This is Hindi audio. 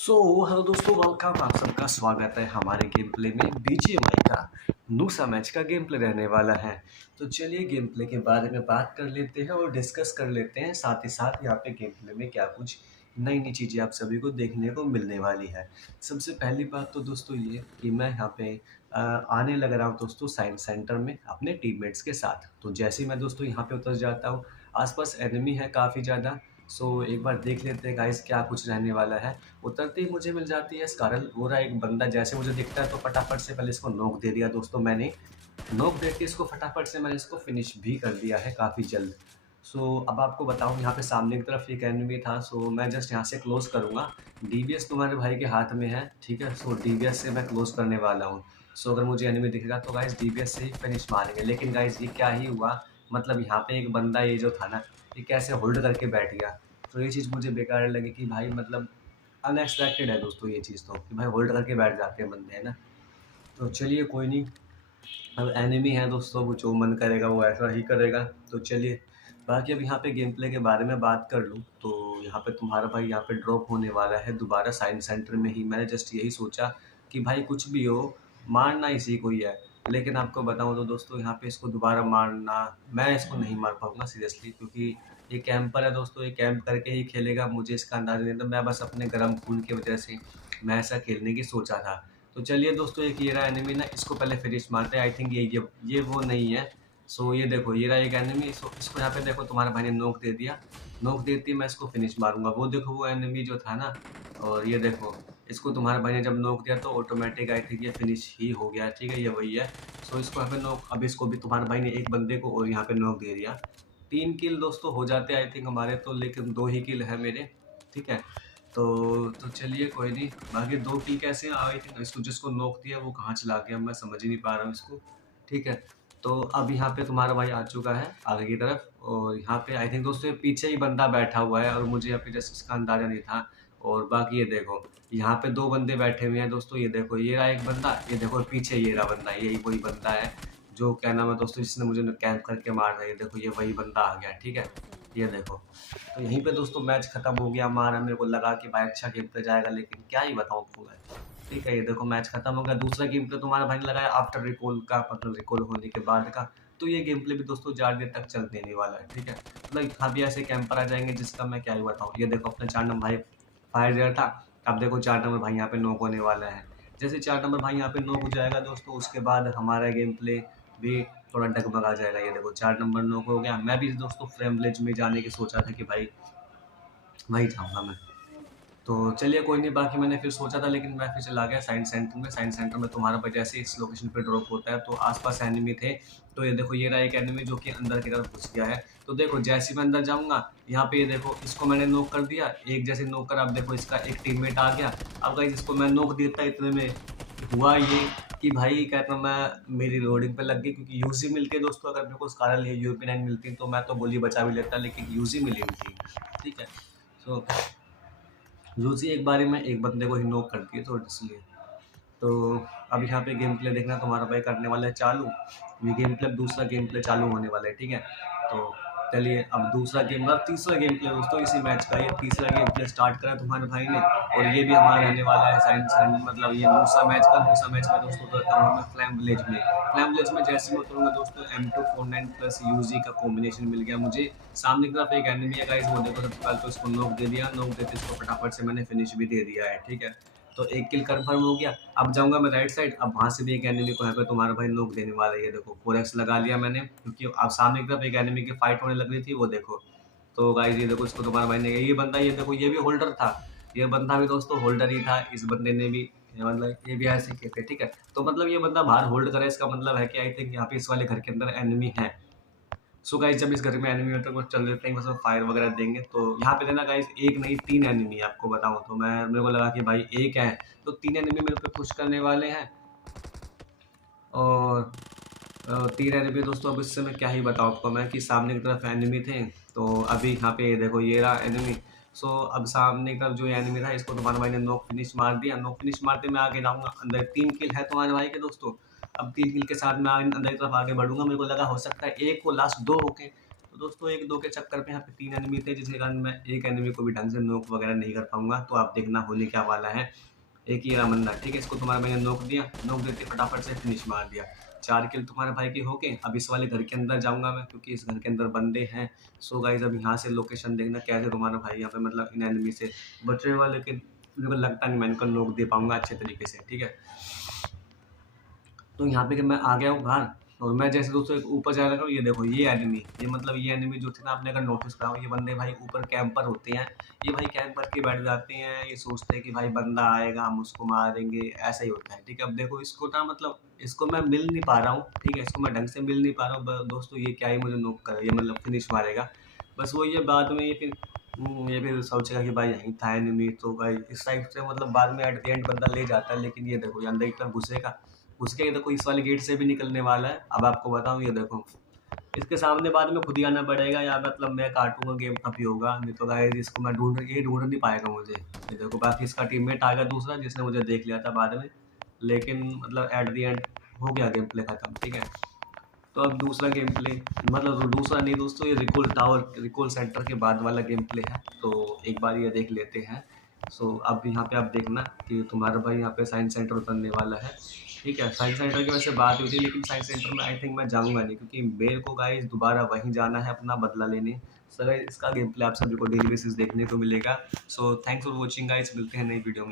सो हेलो दोस्तों, वेलकम। आप सबका स्वागत है हमारे गेम प्ले में। बीजीएमआई का नूसा मैच का गेम प्ले रहने वाला है। तो चलिए गेम प्ले के बारे में बात कर लेते हैं और डिस्कस कर लेते हैं। साथ ही साथ यहाँ पे गेम प्ले में क्या कुछ नई नई चीज़ें आप सभी को देखने को मिलने वाली है। सबसे पहली बात तो दोस्तों ये कि मैं यहाँ पे आने लग रहा हूँ दोस्तों साइंस सेंटर में अपने टीममेट्स के साथ। तो जैसे ही मैं दोस्तों यहाँ पे उतर जाता हूँ, आसपास एनिमी है काफ़ी ज़्यादा। सो एक बार देख लेते हैं गाइस क्या कुछ रहने वाला है। उतरते ही मुझे मिल जाती है स्कारल। वो रहा एक बंदा, जैसे मुझे दिखता है तो फटाफट से पहले इसको नोक दे दिया दोस्तों मैंने। नोक देके इसको फटाफट से मैंने इसको फिनिश भी कर दिया है काफ़ी जल्द। सो अब आपको बताऊँ, यहाँ पे सामने की तरफ एक एनिमी था। सो मैं जस्ट यहाँ से क्लोज करूँगा। डीबीएस तुम्हारे भाई के हाथ में है, ठीक है। सो डीबीएस से मैं क्लोज करने वाला हूँ। सो अगर मुझे एनिमी दिखेगा तो गाइस डीबीएस से ही फिनिश मारेंगे। लेकिन गाइस ये क्या ही हुआ, मतलब यहाँ पे एक बंदा ये जो था ना, ये कैसे होल्ड करके बैठ गया। तो ये चीज़ मुझे बेकार लगी कि भाई मतलब अनएक्सपेक्टेड है दोस्तों ये चीज़ तो, कि भाई होल्ड करके बैठ जाते हैं बंदे, है ना। तो चलिए कोई नहीं, अब एनिमी है दोस्तों, वो जो मन करेगा वो ऐसा ही करेगा। तो चलिए बाकी अब यहाँ पे गेम प्ले के बारे में बात कर लूँ तो यहाँ पे तुम्हारा भाई यहाँ पे ड्रॉप होने वाला है दोबारा साइंस सेंटर में ही। मैंने जस्ट यही सोचा कि भाई कुछ भी हो, मारना इसी को ही है। लेकिन आपको बताऊँ तो दोस्तों यहाँ पे इसको दोबारा मारना, मैं इसको नहीं मार पाऊँगा सीरियसली, क्योंकि ये कैंपर है दोस्तों। ये कैंप करके ही खेलेगा, मुझे इसका अंदाज़ा नहीं था। मैं बस अपने गर्म खून की वजह से मैं ऐसा खेलने की सोचा था। तो चलिए दोस्तों, एक ये रहा एनिमी ना, इसको पहले फिनिश मारते हैं। आई थिंक ये वो नहीं है। सो ये देखो, ये रहा एक एनिमी। सो इसको यहाँ पे देखो, तुम्हारे भाई ने नोक दे दिया। नोक देती मैं इसको फिनिश मारूंगा। वो देखो वो एनिमी जो था ना, और ये देखो इसको तुम्हारे भाई ने जब नोक दिया तो ऑटोमेटिक आई थिंक ये फिनिश ही हो गया, ठीक है। ये वही है। सो इसको यहाँ पे नोक, अब इसको भी तुम्हारे भाई ने एक बंदे को और यहाँ पे नोक दे दिया। 3 किल दोस्तों हो जाते हैं आई थिंक हमारे तो, लेकिन 2 ही किल है मेरे, ठीक है। तो चलिए कोई नहीं। बाकी 2 किल कैसे आई थिंक इसको जिसको नोक दिया वो कहाँ चला गया, मैं समझ ही नहीं पा रहा हूँ इसको, ठीक है। तो अब यहाँ पे तुम्हारा भाई आ चुका है आगे की तरफ, और यहाँ पे आई थिंक दोस्तों पीछे ही बंदा बैठा हुआ है और मुझे यहाँ पे जस्ट इसका अंदाजा नहीं था। और बाकी ये देखो यहाँ पे 2 बंदे बैठे हुए हैं दोस्तों। ये देखो ये रहा एक बंदा, ये देखो पीछे ये रहा बंदा। यही वही बंदा है जो क्या नाम है दोस्तों, जिसने मुझे कैंप करके मार रहा है। ये देखो ये वही बंदा आ गया, ठीक है। ये देखो, तो यहीं पे दोस्तों मैच खत्म हो गया हमारा। मेरे को लगा कि भाई अच्छा गेम प्ले जाएगा, लेकिन क्या ही बताऊँ आपको मैं, ठीक है। ये देखो मैच खत्म हो गया। दूसरा गेम प्ले तुम्हारा भाई ने लगाया आफ्टर रिकॉल का, मतलब रिकॉल होने के बाद का। तो ये गेम प्ले भी दोस्तों 4 देर तक चल देने वाला है, ठीक है। मतलब यहाँ भी ऐसे कैंपर आ जाएंगे जिसका मैं क्या ही बताऊँ। ये देखो अपना 4 नंबर भाई फायर दिया था, अब देखो 4 नंबर भाई यहाँ पे नॉक होने वाला है। जैसे 4 नंबर भाई यहाँ पे नॉक हो जाएगा दोस्तों, उसके बाद हमारा गेम प्ले भी थोड़ा डगमगा जाएगा। ये देखो 4 नंबर नॉक हो गया। मैं भी दोस्तों फ्रेम विलेज में जाने की सोचा था कि भाई वहीं जाऊँगा मैं। तो चलिए कोई नहीं, बाकी मैंने फिर सोचा था, लेकिन मैं फिर चला गया साइंस सेंटर में। साइंस सेंटर में तुम्हारा भाई जैसे इस लोकेशन पे ड्रॉप होता है तो आसपास एनिमी थे। तो ये देखो ये रहा एक एनिमी जो कि अंदर की तरफ घुस गया है। तो देखो जैसे मैं अंदर जाऊंगा, यहाँ पे ये देखो इसको मैंने नोक कर दिया। एक जैसे नोक कर, अब देखो इसका एक टीममेट आ गया। अब गाइस इसको मैं नोक देता, इतने में हुआ ये कि भाई कहता मैं मेरी लोडिंग पे लग गई, क्योंकि यूजी मिलती है दोस्तों। अगर मेरे को स्कारल या यूपी9 मिलती तो मैं तो गोली बचा भी लेता, लेकिन यूजी मिली नहीं थी, ठीक है। सो यूजी एक बारी में एक बंदे को ही नॉक करती है, तो इसलिए। तो अब यहाँ पे गेम प्ले देखना, तुम्हारा भाई करने वाला है चालू। ये गेम प्ले, दूसरा गेम प्ले चालू होने वाला है, ठीक है। तो चलिए अब दूसरा गेम, मतलब तीसरा गेम प्ले दोस्तों इसी मैच का, ये तीसरा गेम प्ले स्टार्ट करा तुम्हारे भाई ने। और ये भी हमारा रहने वाला है साइंस, मतलब ये दूसरा मैच का। दूसरा मैच में दोस्तों उतरता हूँ मैं फ्लैम विलेज में। फ्लैम विलेज में जैसे मैं उतरूंगा दोस्तों, M249 प्लस यूजी का कॉम्बिनेशन मिल गया मुझे। सामने की तरफ एक एनिमी है गाइस, वो देखो सबसे पहले तो इसको नॉक दे दिया। नॉक देते इसको फटाफट से मैंने फिनिश भी दे दिया है, ठीक है। तो 1 किल कंफर्म हो गया। अब जाऊंगा मैं राइट साइड, अब वहां से भी एक एनिमी को यहाँ पे तुम्हारा भाई नोक देने वाला है। ये देखो 4x लगा लिया मैंने, क्योंकि अब सामने की तरफ एक एनिमी की फाइट होने लग रही थी, वो देखो। तो गाइस ये देखो इसको तुम्हारा भाई ने, ये बंदा ये देखो ये भी होल्डर था। ये बंदा भी दोस्तों होल्डर ही था। इस बंदे ने भी, मतलब ये भी ऐसे किए थे, ठीक है। तो मतलब ये बंदा बाहर होल्ड करे, इसका मतलब है कि आई थिंक यहाँ पे इस वाले घर के अंदर एनिमी है। सो गाइस जब इस घर में एनिमी होता है वो चल देते हैं, बस फायर वगैरह देंगे। तो यहाँ पे देना गाइस एक नहीं 3 एनिमी है, आपको बताऊँ तो। मेरे को लगा कि भाई एक है, तो 3 एनिमी मेरे पे पुश करने वाले हैं। और 3 एनिमी दोस्तों, अब इससे मैं क्या ही बताऊँ आपको मैं, कि सामने की तरफ एनिमी थे। तो अभी यहाँ पे देखो ये रहा एनिमी। सो अब सामने की तरफ जो एनिमी था, इसको तुम्हारे भाई ने नॉक फिनिश मार दिया। नॉक फिनिश मारते मैं आगे जाऊँगा अंदर। 3 किल है तुम्हारे भाई के दोस्तों। अब 3 किल के साथ मैं अंदर की तरफ आगे बढ़ूंगा। मेरे को लगा हो सकता है एक को लास्ट 2 होके, तो दोस्तों 1-2 के चक्कर में यहाँ पे 3 एनिमी थे, जिसके कारण मैं एक एनिमी को भी ढंग से नॉक वगैरह नहीं कर पाऊंगा। तो आप देखना होने क्या वाला है। एक ही रहा बंदा, ठीक है, इसको तुम्हारा मैंने नॉक दिया, नॉक देते फटाफट से फिनिश मार दिया। 4 किल तुम्हारे भाई के हो गए। अब इस वाले घर के अंदर जाऊंगा मैं, क्योंकि इस घर के अंदर बंदे हैं। सो गाइस अब यहाँ से लोकेशन देखना कैसे तुम्हारा भाई यहाँ पे मतलब इन एनिमी से बचने वाले के, मेरे को लगता नहीं मैं इनको नॉक दे पाऊंगा अच्छे तरीके से, ठीक है। तो यहाँ पे कि मैं आ गया हूँ बाहर, और मैं जैसे दोस्तों एक ऊपर जा रहा हूँ, ये देखो ये एनिमी, ये मतलब ये एनिमी जो थे ना, आपने अगर नोटिस करा हो, ये बंदे भाई ऊपर कैंपर होते हैं। ये भाई कैंप करके बैठ जाते हैं, ये सोचते हैं कि भाई बंदा आएगा हम उसको मारेंगे, ऐसा ही होता है, ठीक है। अब देखो इसको ना मतलब इसको मैं मिल नहीं पा रहा हूँ, ठीक है, इसको मैं ढंग से मिल नहीं पा रहा हूँ दोस्तों। ये क्या ही मुझे नोक करे, ये मतलब फिनिश मारेगा बस। वो ये बाद में ये फिर सोचेगा कि भाई यहीं था एनिमी, तो भाई इस साइड से मतलब बाद में एट द एंड बंदा ले जाता है। लेकिन ये देखो ये अंदर की तरफ घुसेगा, उसके ये देखो इस वाले गेट से भी निकलने वाला है। अब आपको बताऊं, ये देखो इसके सामने बाद में खुद ही आना पड़ेगा, या मतलब मैं काटूंगा गेम तभी होगा, नहीं तो गाइस इसको मैं ढूंढ नहीं पाएगा मुझे। ये देखो बाकी इसका टीममेट आ गया दूसरा, जिसने मुझे देख लिया था बाद में, लेकिन मतलब एट द एंड हो गया गेम प्ले खत्म, ठीक है। तो अब दूसरा गेम प्ले, मतलब दूसरा नहीं दोस्तों, ये रिकॉल टावर, रिकॉल सेंटर के बाद वाला गेम प्ले है, तो एक बार ये देख लेते हैं। सो अब यहाँ पे आप देखना कि तुम्हारा भाई यहाँ पे साइंस सेंटर उतरने वाला है, ठीक है। साइंस सेंटर की वैसे बात हुई थी, लेकिन साइंस सेंटर में आई थिंक मैं जाऊँगा नहीं, क्योंकि मेरे को गाइस दोबारा वहीं जाना है अपना बदला लेने। सर इसका गेम प्ले आप सभी को डेली बेसिस देखने को मिलेगा। So thanks for watching guys, मिलते हैं नई वीडियो में।